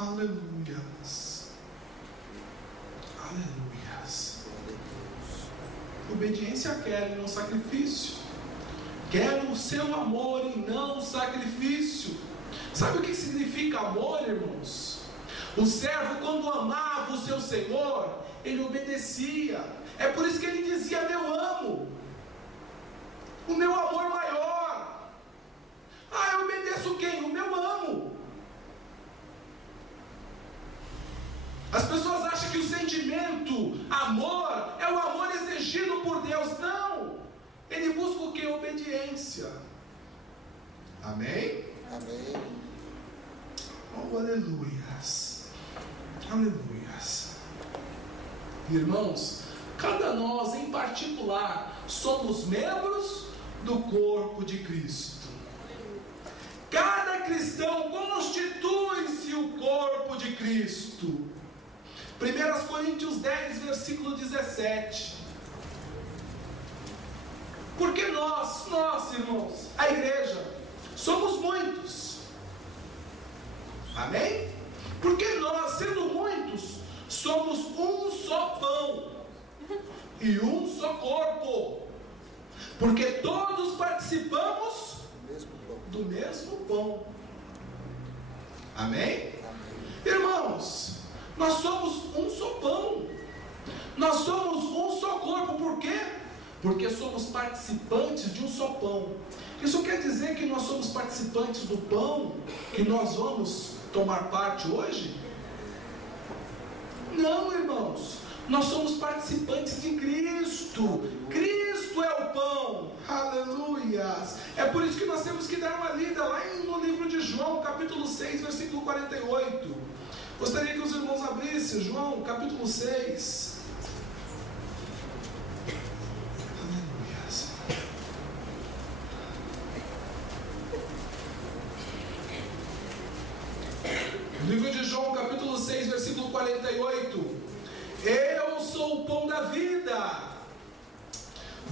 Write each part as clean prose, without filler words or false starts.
Aleluias. Aleluias. Obediência quer e não sacrifício. Quero o seu amor e não o sacrifício. Sabe o que significa amor, irmãos? O servo, quando amava o seu senhor, ele obedecia. É por isso que ele dizia: meu amo, o meu amor maior. Ah, eu obedeço quem? O meu amo. As pessoas acham que o sentimento amor é o amor exigido por Deus. Não. Ele busca o que? Obediência. Amém? Amém. Oh, aleluias. Aleluias. Irmãos, cada nós em particular somos membros do corpo de Cristo. Cada cristão constitui-se o corpo de Cristo. 1 Coríntios 10, versículo 17. Porque nós, irmãos, a igreja, somos muitos. Amém? Porque nós, sendo muitos, somos um só pão e um só corpo. Porque todos participamos do mesmo pão. Amém? Irmãos, nós somos um só pão. Nós somos um só corpo. Por quê? Porque somos participantes de um só pão. Isso quer dizer que nós somos participantes do pão que nós vamos tomar parte hoje? Não, irmãos. Nós somos participantes de Cristo. Cristo é o pão. Aleluias. É por isso que nós temos que dar uma lida lá no livro de João, capítulo 6, versículo 48. Gostaria que os irmãos abrissem João, capítulo 6. Livro de João, capítulo 6, versículo 48. Eu sou o pão da vida.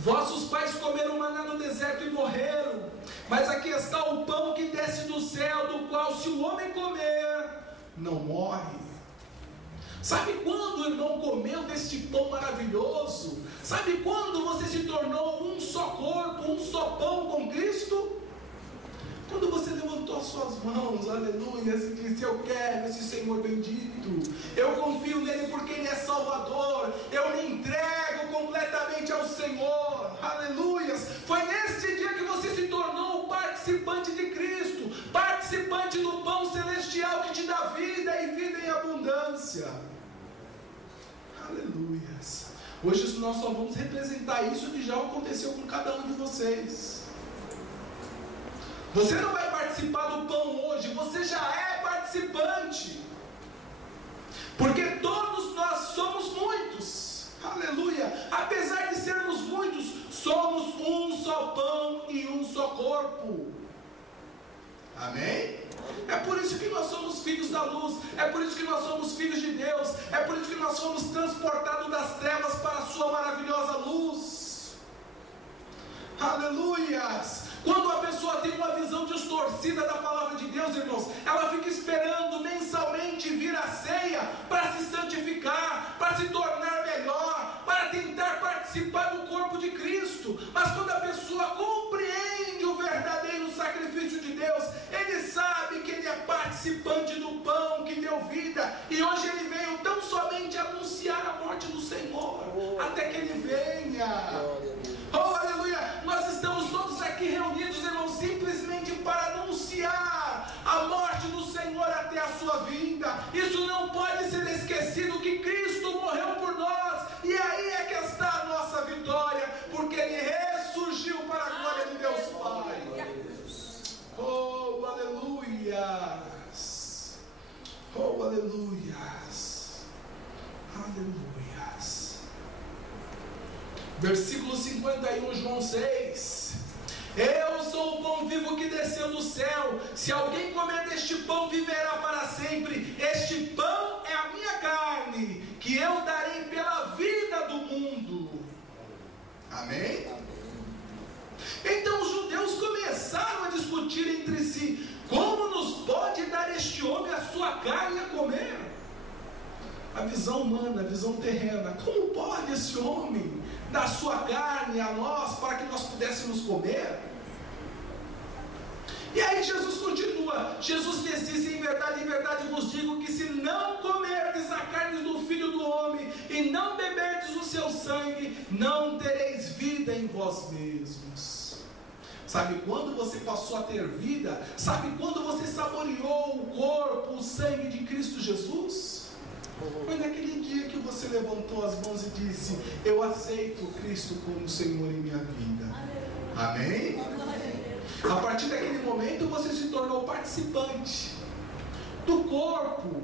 Vossos pais comeram maná no deserto e morreram. Mas aqui está o pão que desce do céu, do qual se o homem comer, não morre. Sabe quando o irmão comeu deste pão maravilhoso? Sabe quando você se tornou um só corpo, um só pão com Cristo? Quando você levantou as suas mãos, aleluia, e disse: eu quero esse Senhor bendito, eu confio nele porque ele é Salvador, eu me entrego completamente ao Senhor, aleluias. Foi neste dia que você se tornou participante de Cristo, participante do pão celestial que te dá vida e vida em abundância, aleluias. Hoje nós só vamos representar isso que já aconteceu com cada um de vocês. Você não vai participar do pão hoje, você já é participante. Porque todos nós somos muitos. Aleluia. Apesar de sermos muitos, somos um só pão e um só corpo. Amém? É por isso que nós somos filhos da luz. É por isso que nós somos filhos de Deus. É por isso que nós somos transportados das trevas para a sua maravilhosa luz. Aleluias. Quando a pessoa tem uma visão distorcida da palavra de Deus, irmãos, ela fica esperando mensalmente vir à ceia para se santificar, para se tornar melhor, para tentar participar do corpo de Cristo. Mas quando a pessoa compreende o verdadeiro sacrifício de Deus, ele sabe que ele é participante do pão que deu vida, e hoje ele veio tão somente anunciar a morte do Senhor, até que ele venha. Oh, aleluia! Nós estamos todos aqui reunidos, irmãos, simplesmente para anunciar a morte do Senhor até a sua vinda. Isso não pode ser esquecido, que Cristo morreu por nós, e aí é que está a nossa vitória, porque Ele ressurgiu para a glória de Deus Pai. Oh, aleluias! Oh, aleluias! Aleluias! Versículo 51, João 6. Eu sou o pão vivo que desceu do céu. Se alguém comer deste pão, viverá para sempre. Este pão é a minha carne, que eu darei pela vida do mundo. Amém? Então os judeus começaram a discutir entre si: como nos pode dar este homem a sua carne a comer? a visão humana, a visão terrena. Como pode esse homem dar sua carne a nós para que nós pudéssemos comer? E aí Jesus continua, Jesus lhes disse: em verdade vos digo que se não comerdes a carne do Filho do Homem e não beberdes o seu sangue, não tereis vida em vós mesmos. Sabe quando você passou a ter vida? Sabe quando você saboreou o corpo, o sangue de Cristo Jesus? Foi naquele dia que você levantou as mãos e disse: eu aceito Cristo como Senhor em minha vida. Amém? A partir daquele momento você se tornou participante do corpo,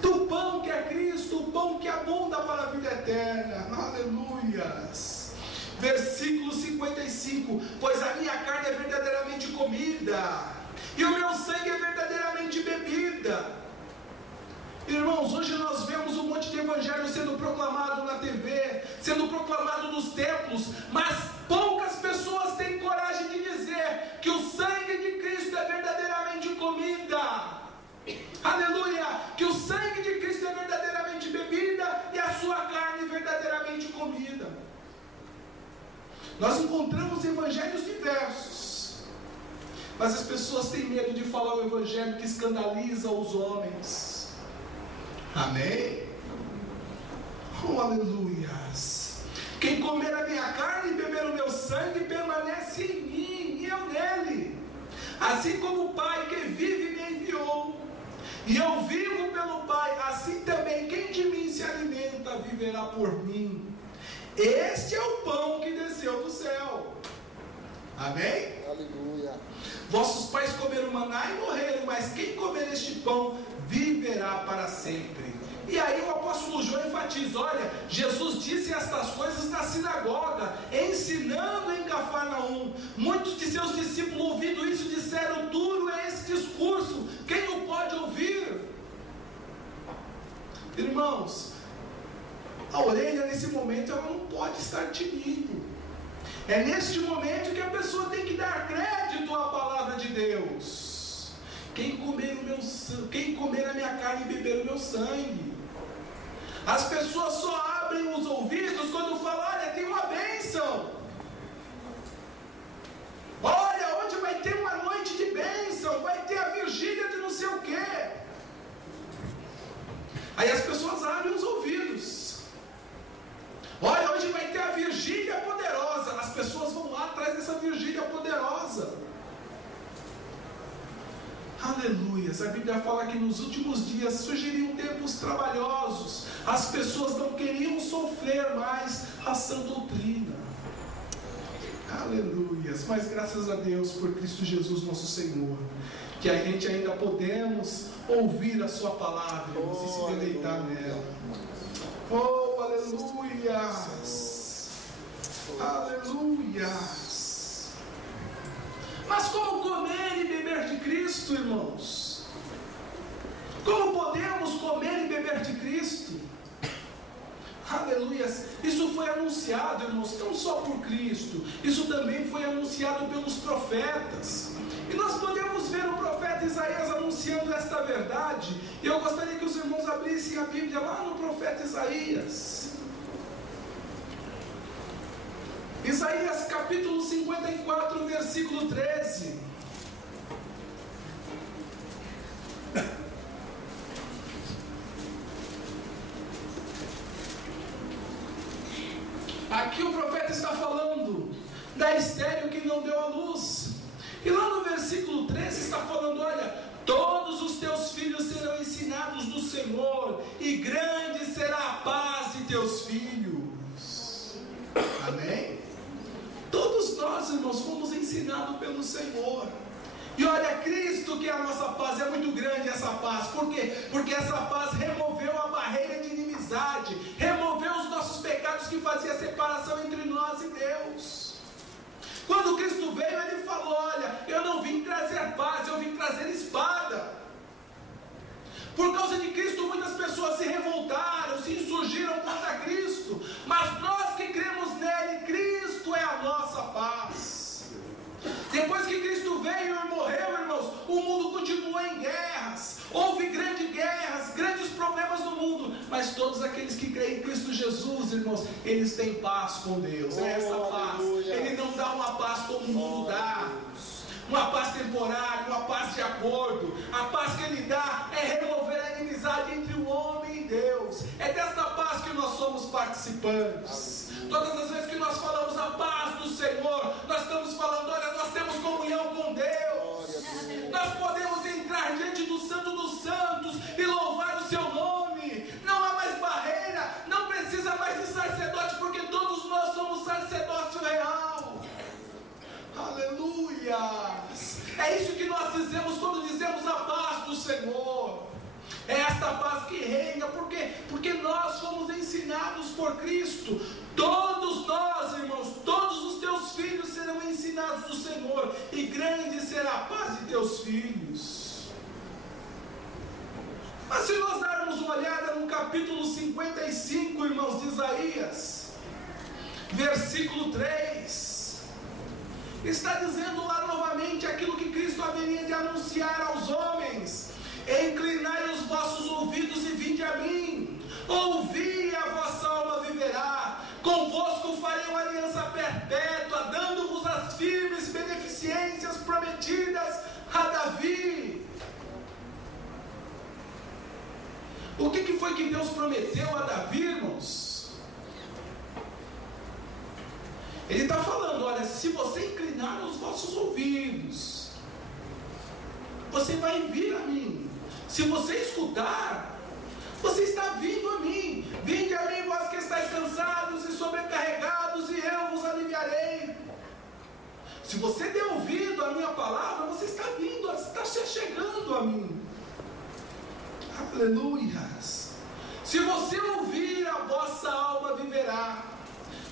do pão que é Cristo, o pão que abunda para a vida eterna. Aleluias. Versículo 55: pois a minha carne é verdadeiramente comida, e o meu sangue é verdadeiramente bebida. Irmãos, hoje nós vemos um monte de evangelho sendo proclamado na TV, sendo proclamado nos templos, mas poucas pessoas têm coragem de dizer que o sangue de Cristo é verdadeiramente comida. Aleluia! Que o sangue de Cristo é verdadeiramente bebida e a sua carne verdadeiramente comida. Nós encontramos evangelhos diversos, mas as pessoas têm medo de falar o evangelho que escandaliza os homens. Amém? Oh, aleluias! Quem comer a minha carne e beber o meu sangue permanece em mim e eu nele, assim como o Pai que vive me enviou, e eu vivo pelo Pai, assim também quem de mim se alimenta viverá por mim. Este é o pão que desceu do céu. Amém? Aleluia. Vossos pais comeram maná e morreram, mas quem comer este pão viverá para sempre. E aí o apóstolo João enfatiza: olha, Jesus disse estas coisas na sinagoga, ensinando em Cafarnaum. Muitos de seus discípulos, ouvindo isso, disseram: duro é esse discurso, quem o pode ouvir? Irmãos, a orelha nesse momento ela não pode estar tinindo. É neste momento que a pessoa tem que dar crédito à palavra de Deus. Quem comer a minha carne e beber o meu sangue. As pessoas só abrem os ouvidos quando falam: olha, tem uma bênção. Olha, hoje vai ter uma noite de bênção, vai ter a vigília de não sei o quê. Aí as pessoas abrem os ouvidos. Olha, hoje vai ter a vigília poderosa. As pessoas vão lá atrás dessa vigília poderosa. Aleluias, a Bíblia fala que nos últimos dias surgiriam tempos trabalhosos. As pessoas não queriam sofrer mais a sã doutrina. Aleluias, mas graças a Deus por Cristo Jesus nosso Senhor, que a gente ainda podemos ouvir a sua palavra e se deleitar nela. Oh, aleluias, aleluias. Mas como comer e beber de Cristo, irmãos? Como podemos comer e beber de Cristo? Aleluias! Isso foi anunciado, irmãos, não só por Cristo, isso também foi anunciado pelos profetas. E nós podemos ver o profeta Isaías anunciando esta verdade. E eu gostaria que os irmãos abrissem a Bíblia lá no profeta Isaías. Isaías capítulo 54, versículo 13. Aqui o profeta está falando da estéril que não deu à luz. E lá no versículo 13 está falando: olha, todos os teus filhos serão ensinados do Senhor, e grande será a paz de teus filhos. Amém? Todos nós, irmãos, fomos ensinados pelo Senhor. E olha, Cristo que é a nossa paz, é muito grande essa paz. Por quê? Porque essa paz removeu a barreira de inimizade, removeu os nossos pecados que faziam separação entre nós e Deus. Quando Cristo veio, Ele falou: olha, eu não vim trazer paz, eu vim trazer espada. Por causa de Cristo, muitas pessoas se revoltaram, se insurgiram contra Cristo. Mas nós que cremos nele, Cristo é a nossa paz. Depois que Cristo veio e morreu, irmãos, o mundo continuou em guerras. Houve grandes guerras, grandes problemas no mundo, mas Jesus, irmãos, eles têm paz com Deus. É essa paz. Ele não dá uma paz como o mundo dá. Uma paz temporária, uma paz de acordo. A paz que Ele dá é remover a inimizade entre o homem e Deus. É desta paz que nós somos participantes. Todas as vezes que nós falamos a paz do Senhor, nós estamos falando, olha, nós temos comunhão com Deus. Nós podemos entrar diante do Santo dos Santos e louvar o Seu nome. Não há mais barreira, não precisa mais de sacerdote, porque todos nós somos sacerdócio real. Aleluia! É isso que nós dizemos quando dizemos a paz do Senhor. É esta paz que reina, porque nós fomos ensinados por Cristo. Todos nós, irmãos, todos os teus filhos serão ensinados do Senhor, e grande será a paz de teus filhos. Mas se nós darmos uma olhada no capítulo 55, irmãos, de Isaías, versículo 3, está dizendo lá novamente aquilo que Cristo haveria de anunciar aos homens: inclinai os vossos ouvidos e vinde a mim, ouvi e a vossa alma viverá, convosco farei uma aliança perpétua, dando-vos as firmes beneficências prometidas a Davi. O que foi que Deus prometeu a Davi, irmãos? Ele está falando, olha, se você inclinar os vossos ouvidos, você vai vir a mim. Se você escutar, você está vindo a mim. Vinde a mim, vós que estáis cansados e sobrecarregados, e eu vos aliviarei. Se você der ouvido à minha palavra, você está vindo, está chegando a mim. Aleluias. Se você ouvir, a vossa alma viverá.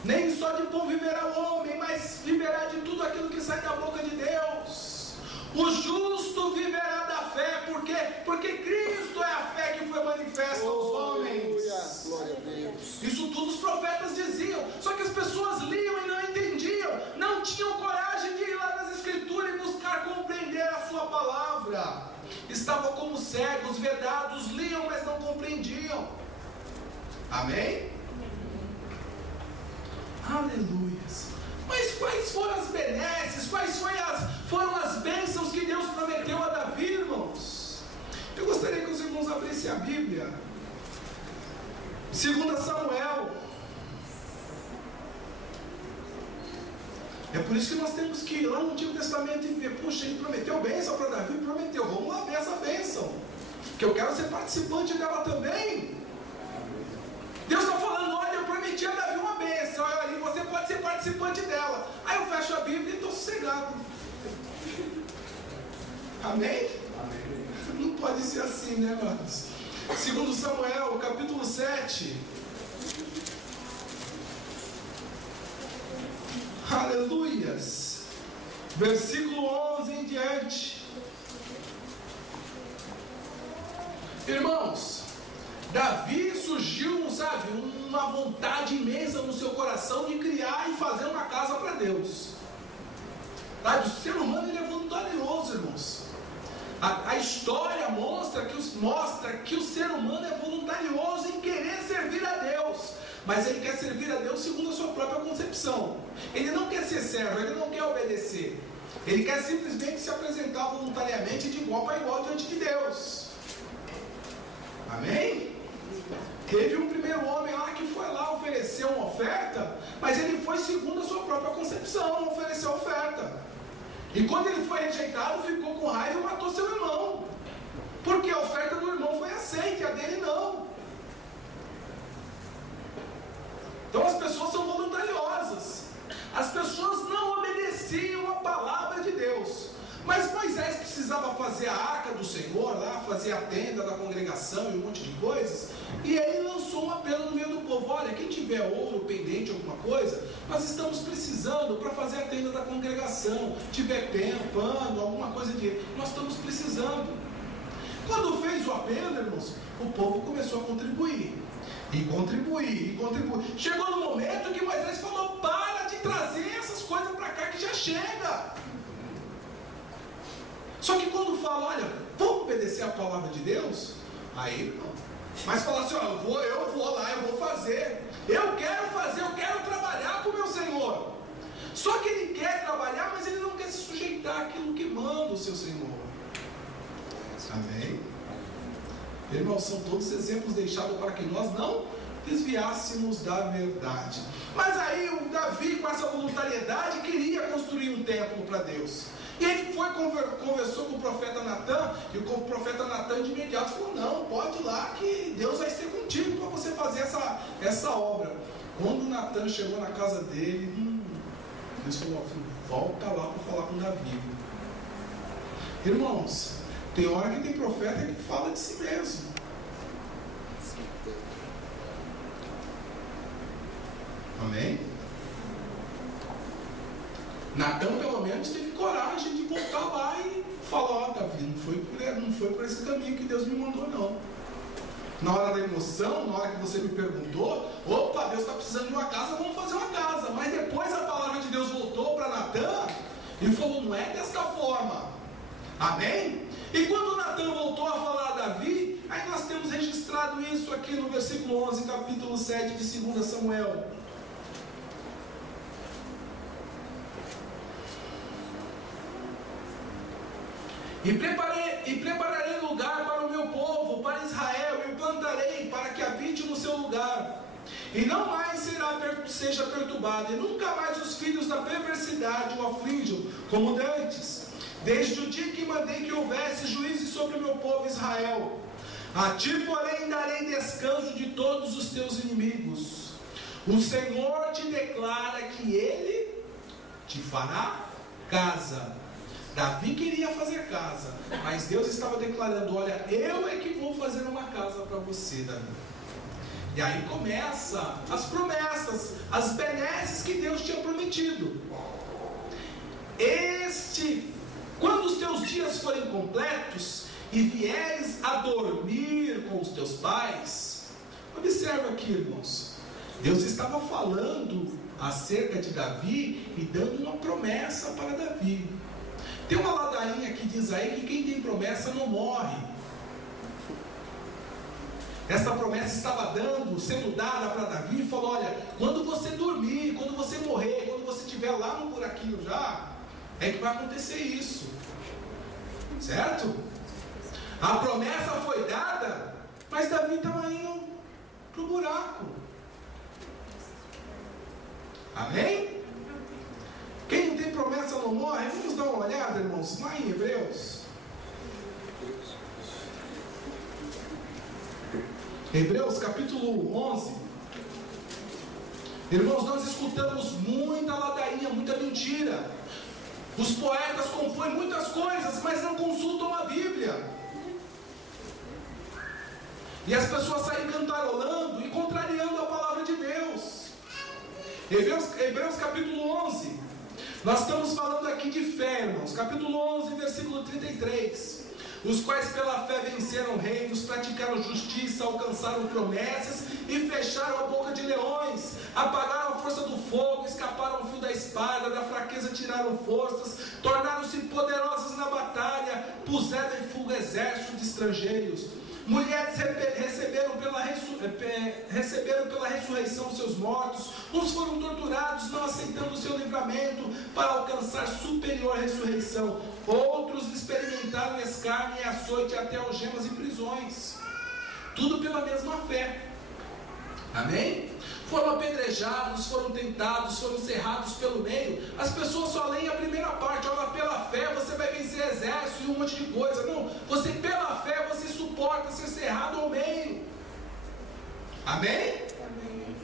Nem só de pão viverá o homem, mas viverá de tudo aquilo que sai da boca de Deus. O justo viverá da fé. Por quê? Porque Cristo é a fé que foi manifesta aos homens. Glória a Deus. Isso tudo os profetas diziam. Só que as pessoas liam e não entendiam. Não tinham coragem de ir lá nas Escrituras e buscar compreender a sua palavra. Estavam como cegos, vedados, liam, mas não compreendiam. Amém? Aleluias. Mas quais foram as benesses, quais foram as bênçãos que Deus prometeu a Davi, irmãos? Eu gostaria que os irmãos abrissem a Bíblia. 2 Samuel. É por isso que nós temos que ir lá no Antigo Testamento e ver, puxa, ele prometeu bênção para Davi, prometeu, vamos lá ver essa bênção, que eu quero ser participante dela também. Deus está falando, olha, eu prometi a Davi uma bênção, e você pode ser participante dela. Aí eu fecho a Bíblia e estou sossegado. Amém? Amém? Não pode ser assim, né, irmãos? 2 Samuel, capítulo 7. Aleluias. Versículo 11 em diante. Irmãos, Davi surgiu, sabe, uma vontade imensa no seu coração de criar e fazer uma casa para Deus. Sabe, o ser humano ele é voluntarioso, irmãos. A história mostra que o ser humano é voluntarioso em querer servir a Deus. Mas ele quer servir a Deus segundo a sua própria concepção. Ele não quer ser servo, ele não quer obedecer. Ele quer simplesmente se apresentar voluntariamente de igual para igual diante de Deus. Amém? Teve um primeiro homem lá que foi lá oferecer uma oferta, mas ele foi segundo a sua própria concepção, não ofereceu oferta. E quando ele foi rejeitado, ficou com raiva e matou seu irmão. Porque a oferta do irmão foi aceita e a dele não. Então as pessoas são voluntariosas. As pessoas não obedeciam a palavra de Deus. Mas Moisés precisava fazer a arca do Senhor lá, fazer a tenda da congregação e um monte de coisas. E aí ele lançou um apelo no meio do povo: olha, quem tiver ouro, pendente, alguma coisa, nós estamos precisando para fazer a tenda da congregação. Tiver pano, alguma coisa de... nós estamos precisando. Quando fez o apelo, irmãos, o povo começou a contribuir. E contribuir. Chegou no momento que Moisés falou: para de trazer essas coisas para cá que já chega. Só que quando fala, olha, vamos obedecer a palavra de Deus, aí não. Mas falar assim, ó, eu vou lá, eu vou fazer. Eu quero trabalhar com o meu Senhor. Só que ele quer trabalhar, mas ele não quer se sujeitar àquilo que manda o seu Senhor. Amém? Irmãos, são todos exemplos deixados para que nós não desviássemos da verdade. Mas aí o Davi, com essa voluntariedade, queria construir um templo para Deus. E ele conversou com o profeta Natã, e o profeta Natã de imediato falou: não, pode ir lá que Deus vai ser contigo para você fazer essa obra. Quando Natã chegou na casa dele, Deus falou: volta lá para falar com Davi. Irmãos, tem hora que tem profeta que fala de si mesmo. Amém? Natã pelo menos teve coragem de voltar lá e falar: ó, Davi, não foi por esse caminho que Deus me mandou, não. Na hora da emoção, na hora que você me perguntou, opa, Deus está precisando de uma casa, vamos fazer uma casa. Mas depois a palavra de Deus voltou para Natã e falou: não é desta forma. Amém? E quando Natã voltou a falar a Davi, aí nós temos registrado isso aqui no versículo 11, capítulo 7 de 2 Samuel. E prepararei lugar para o meu povo, para Israel, e o plantarei para que habite no seu lugar. E não mais seja perturbado, e nunca mais os filhos da perversidade o aflijam, como dantes, desde o dia que mandei que houvesse juízes sobre o meu povo Israel. A ti, porém, darei descanso de todos os teus inimigos. O Senhor te declara que Ele te fará casa. Davi queria fazer casa, mas Deus estava declarando: olha, eu é que vou fazer uma casa para você, Davi. E aí começa as promessas, as benesses que Deus tinha prometido. Quando os teus dias forem completos e vieres a dormir com os teus pais, observa aqui, irmãos, Deus estava falando acerca de Davi e dando uma promessa para Davi. Tem uma ladainha que diz aí que quem tem promessa não morre. Esta promessa estava sendo dada para Davi e falou: olha, quando você dormir, quando você morrer, quando você estiver lá no buraquinho já, é que vai acontecer isso. Certo? A promessa foi dada, mas Davi estava indo para o buraco. Amém? Quem não tem promessa não morre. Vamos dar uma olhada, irmãos, lá em Hebreus. Hebreus capítulo 11. Irmãos, nós escutamos muita ladainha, muita mentira. Os poetas compõem muitas coisas, mas não consultam a Bíblia. E as pessoas saem cantarolando e contrariando a palavra de Deus. Hebreus capítulo 11. Nós estamos falando aqui de fé, irmãos. Capítulo 11, versículo 33. Os quais pela fé venceram reinos, praticaram justiça, alcançaram promessas e fecharam a boca de leões, apagaram a força do fogo, escaparam ao fio da espada, da fraqueza tiraram forças, tornaram-se poderosos na batalha, puseram em fuga exército de estrangeiros. Mulheres receberam pela ressurreição os seus mortos. Uns foram torturados, não aceitando o seu livramento, para alcançar superior ressurreição. Outros experimentaram escárnio e açoite, até algemas e prisões. Tudo pela mesma fé. Amém? Foram apedrejados, foram tentados, foram cerrados pelo meio. As pessoas só leem a primeira parte: olha, pela fé você vai vencer exército e um monte de coisa. Não, você pela fé você suporta ser cerrado ao meio. Amém? Amém.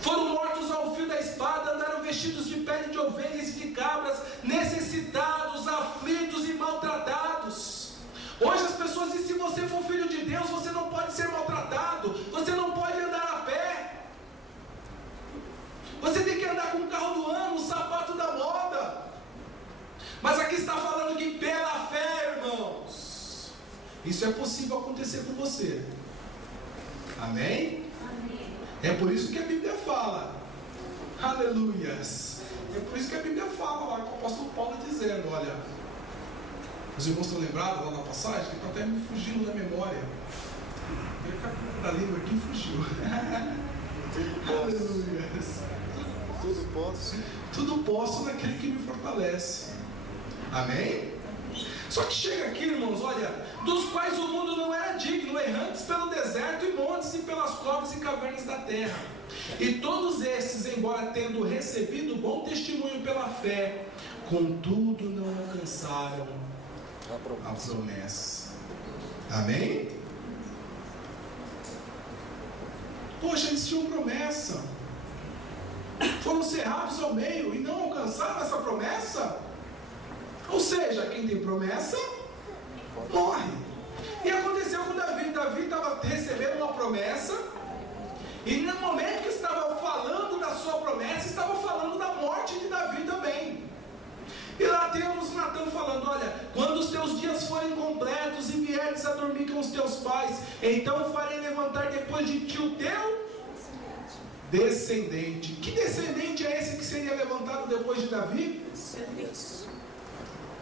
Foram mortos ao fio da espada, andaram vestidos de pele de ovelhas e de cabras, necessitados, aflitos e maltratados. Hoje as pessoas dizem: se você for filho de Deus, você não pode ser maltratado, você não pode andar a pé, você tem que andar com o carro do ano, o sapato da moda. Mas aqui está falando que pela fé, irmãos, isso é possível acontecer com você. Amém? Amém. É por isso que a Bíblia fala, aleluias, é por isso que a Bíblia fala lá, com o apóstolo Paulo dizendo: olha, os irmãos estão lembrados lá na passagem, que está até me fugindo da memória. Quarta língua aqui fugiu. Aleluia. Tudo posso. Tudo posso naquele que me fortalece. Amém? Só que chega aqui, irmãos, olha, dos quais o mundo não era digno, errantes pelo deserto e montes e pelas covas e cavernas da terra. E todos estes, embora tendo recebido bom testemunho pela fé, contudo não alcançaram a promessa. Amém? Poxa, eles tinham promessa, foram cerrados ao meio e não alcançaram essa promessa. Ou seja, quem tem promessa morre. E aconteceu com Davi. Davi estava recebendo uma promessa, e no momento que estava falando da sua promessa, estava falando da morte de Davi também. E lá temos Natã falando: olha, quando os teus dias forem completos e vieres a dormir com os teus pais, então farei levantar depois de ti o teu descendente. Que descendente é esse que seria levantado depois de Davi?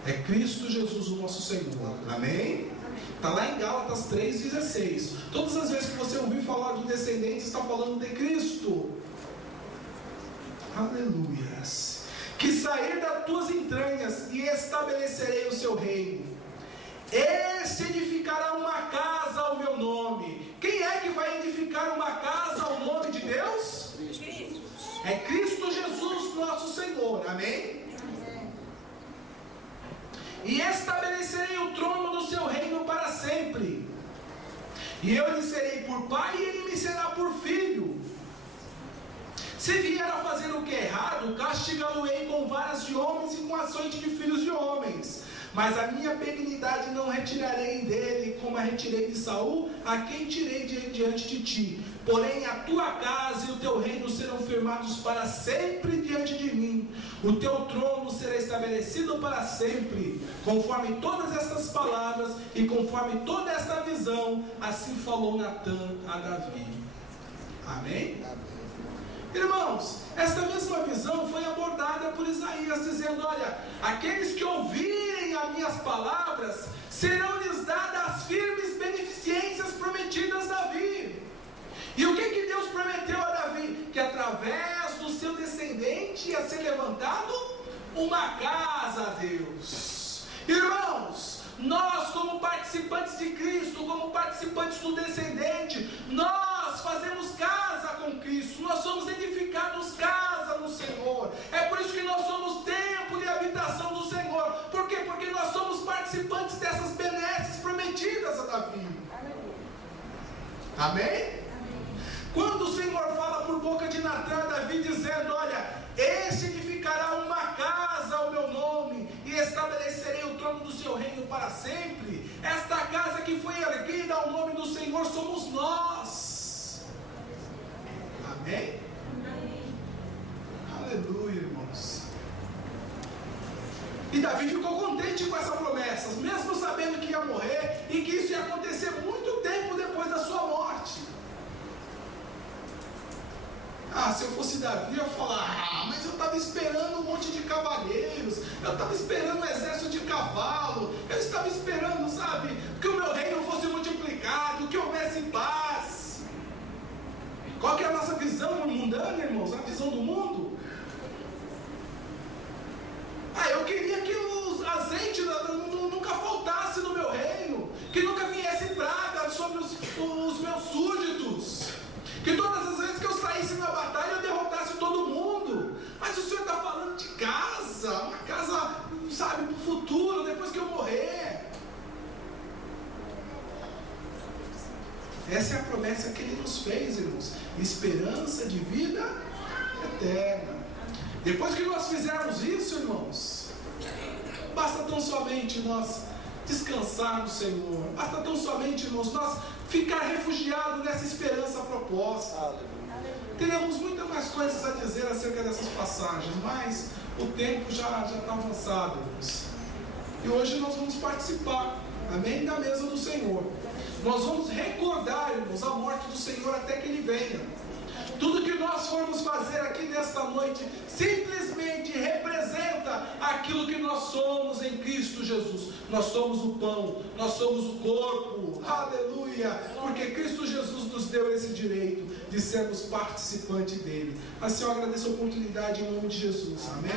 É Cristo Jesus, o nosso Senhor. Amém? Está lá em Gálatas 3,16. Todas as vezes que você ouvir falar de descendentes, está falando de Cristo. Aleluias. Que sair das tuas entranhas e estabelecerei o seu reino. Este edificará uma casa ao meu nome. Quem é que vai edificar uma casa ao nome de Deus? É Cristo Jesus, nosso Senhor. Amém? E estabelecerei o trono do seu reino para sempre. E eu lhe serei por pai e ele me será por filho. Se vier a fazer o que é errado, castigá-lo-ei com varas de homens e com açoite de filhos de homens. Mas a minha benignidade não retirarei dele, como a retirei de Saul, a quem tirei diante de ti. Porém a tua casa e o teu reino serão firmados para sempre diante de mim. O teu trono será estabelecido para sempre. Conforme todas estas palavras e conforme toda esta visão, assim falou Natã a Davi. Amém? Irmãos, esta mesma visão foi abordada por Isaías, dizendo: olha, aqueles que ouvirem as minhas palavras, serão-lhes dadas as firmes beneficências prometidas a Davi. E o que Deus prometeu a Davi? Que através do seu descendente ia ser levantado uma casa a Deus. Irmãos, nós como participantes de Cristo, como participantes do descendente, nós fazemos casa com Cristo, nós somos edificados casa no Senhor. É por isso que nós somos templo e habitação do Senhor. Por quê? Porque nós somos participantes dessas benesses prometidas a Davi. Amém? Quando o Senhor fala por boca de Natã a Davi, dizendo: olha, este edificará uma casa ao meu nome e estabelecerei o trono do seu reino para sempre. Esta casa que foi erguida ao nome do Senhor somos nós. Amém? Aleluia, irmãos. E Davi ficou contente com essa promessa, mesmo sabendo que ia morrer e que isso ia acontecer muito tempo depois da sua morte. Se eu fosse Davi, eu ia falar: mas eu estava esperando um monte de cavaleiros, eu estava esperando um exército de cavalo, eu estava esperando, sabe, que o meu reino fosse multiplicado, que houvesse paz. Qual que é a nossa visão mundana, irmãos? A visão do mundo? Eu queria que o azeite nunca faltasse no meu reino, que nunca viesse praga sobre os meus súditos, que todas as vezes que eu saísse na batalha eu derrotasse todo mundo. Mas o Senhor está falando de casa, uma casa, sabe, para o futuro, depois que eu morrer. Essa é a promessa que Ele nos fez, irmãos. Esperança de vida eterna. Depois que nós fizermos isso, irmãos, basta tão somente nós descansar no Senhor. Basta tão somente, irmãos, nós ficar refugiados nessa esperança proposta. Teremos muitas mais coisas a dizer acerca dessas passagens, mas o tempo já está avançado, irmãos. E hoje nós vamos participar, amém, da mesa do Senhor. Nós vamos recordar, irmãos, a morte do Senhor até que Ele venha. Tudo que nós formos fazer aqui nesta noite simplesmente representa aquilo que nós somos em Cristo Jesus. Jesus. Nós somos o pão, nós somos o corpo, aleluia, porque Cristo Jesus nos deu esse direito de sermos participantes dele. Assim eu agradeço a oportunidade em nome de Jesus, amém?